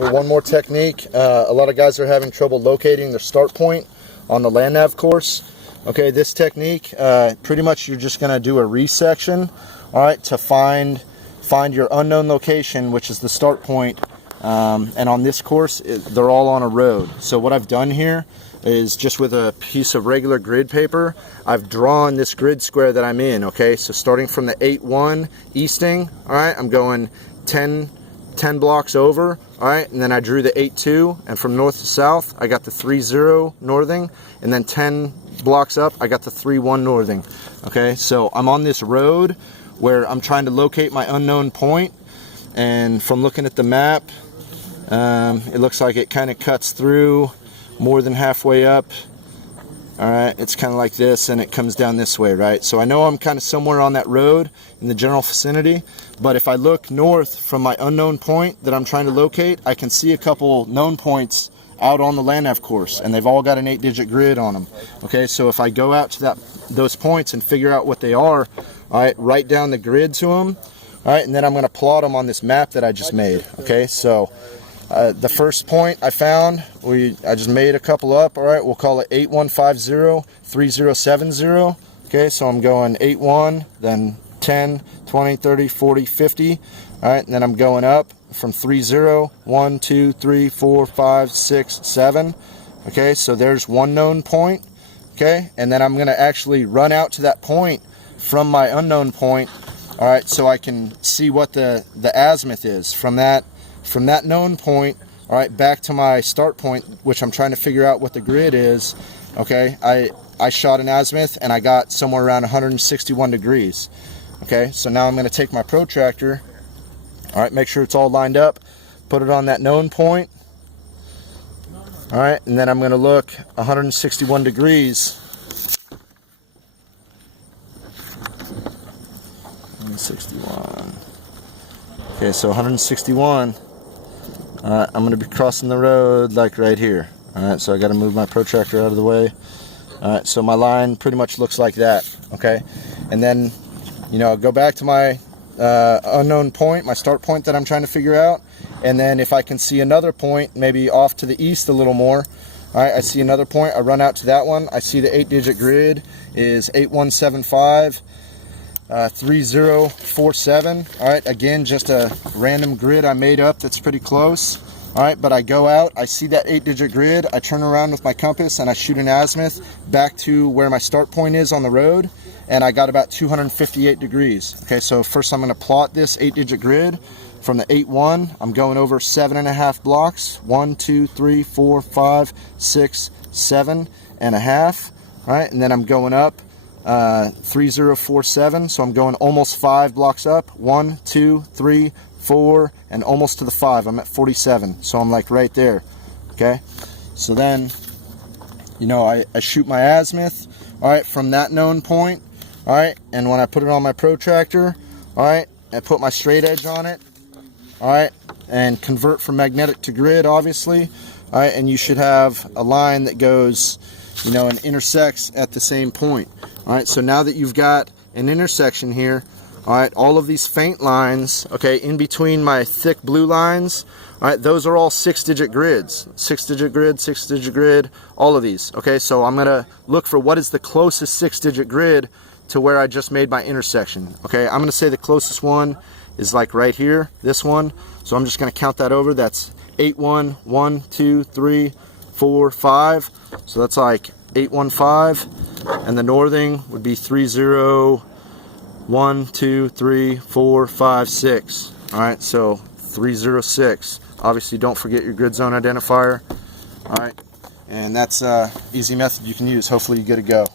One more technique. A lot of guys are having trouble locating their start point on the land nav course. Okay, this technique, pretty much you're just going to do a resection, all right, to find your unknown location, which is the start point. And on this course, they're all on a road. So what I've done here is just with a piece of regular grid paper, I've drawn this grid square that I'm in. Okay, so starting from the 8-1 easting, all right, I'm going 10 blocks over, all right, and then I drew the 8-2, and from north to south I got the 3-0 northing, and then 10 blocks up I got the 3-1 northing. Okay, so I'm on this road where I'm trying to locate my unknown point, and from looking at the map, it looks like it kind of cuts through more than halfway up. All right, it's kind of like this, and it comes down this way, right? So I know I'm kind of somewhere on that road in the general vicinity, but if I look north from my unknown point that I'm trying to locate, I can see a couple known points out on the land nav course, and they've all got an 8-digit grid on them. Okay, so if I go out to those points and figure out what they are, all right, write down the grid to them, all right, and then I'm going to plot them on this map that I just made. Okay, so the first point I found, I just made a couple up. All right, we'll call it 8150 3070. Okay, so I'm going 81, then 10, 20, 30, 40, 50. All right, and then I'm going up from 30, 1, 2, 3, 4, 5, 6, 7. Okay, so there's one known point. Okay, and then I'm going to actually run out to that point from my unknown point. All right, so I can see what the azimuth is from that known point, all right, back to my start point, which I'm trying to figure out what the grid is. Okay, I shot an azimuth and I got somewhere around 161 degrees. Okay, so now I'm going to take my protractor, all right, make sure it's all lined up, put it on that known point, all right, and then I'm going to look 161 degrees. 161. Okay, so 161. I'm going to be crossing the road like right here. Alright, so I got to move my protractor out of the way. Alright, so my line pretty much looks like that. Okay, and then, you know, go back to my unknown point, my start point that I'm trying to figure out. And then if I can see another point, maybe off to the east a little more, alright, I see another point, I run out to that one. I see the 8-digit grid is 8175. 3047. all right, again, just a random grid I made up that's pretty close. All right, but I go out, I see that 8-digit grid, I turn around with my compass and I shoot an azimuth back to where my start point is on the road, and I got about 258 degrees. Okay, so first I'm going to plot this 8-digit grid from the 8-1. I'm going over 7.5 blocks, 1, 2, 3, 4, 5, 6, 7.5. All right, and then I'm going up 3047, so I'm going almost 5 blocks up, 1, 2, 3, 4, and almost to the 5. I'm at 47, so I'm like right there. Okay, so then, you know, I shoot my azimuth, all right, from that known point, all right, and when I put it on my protractor, all right, I put my straight edge on it, all right, and convert from magnetic to grid, obviously, all right, and you should have a line that goes, you know, and intersects at the same point. All right, so now that you've got an intersection here, all right, all of these faint lines, okay, in between my thick blue lines, all right, those are all 6-digit grids. 6-digit grid, 6-digit grid, all of these. Okay, so I'm going to look for what is the closest 6-digit grid to where I just made my intersection. Okay, I'm going to say the closest one is like right here, this one. So I'm just going to count that over. That's 8-1, 1, 2, 3, 4, 5. So that's like 815, and the northing would be 30, 1, 2, 3, 4, 5, 6. All right, so 306. Obviously, don't forget your grid zone identifier. All right, and that's an easy method you can use. Hopefully, you get a go.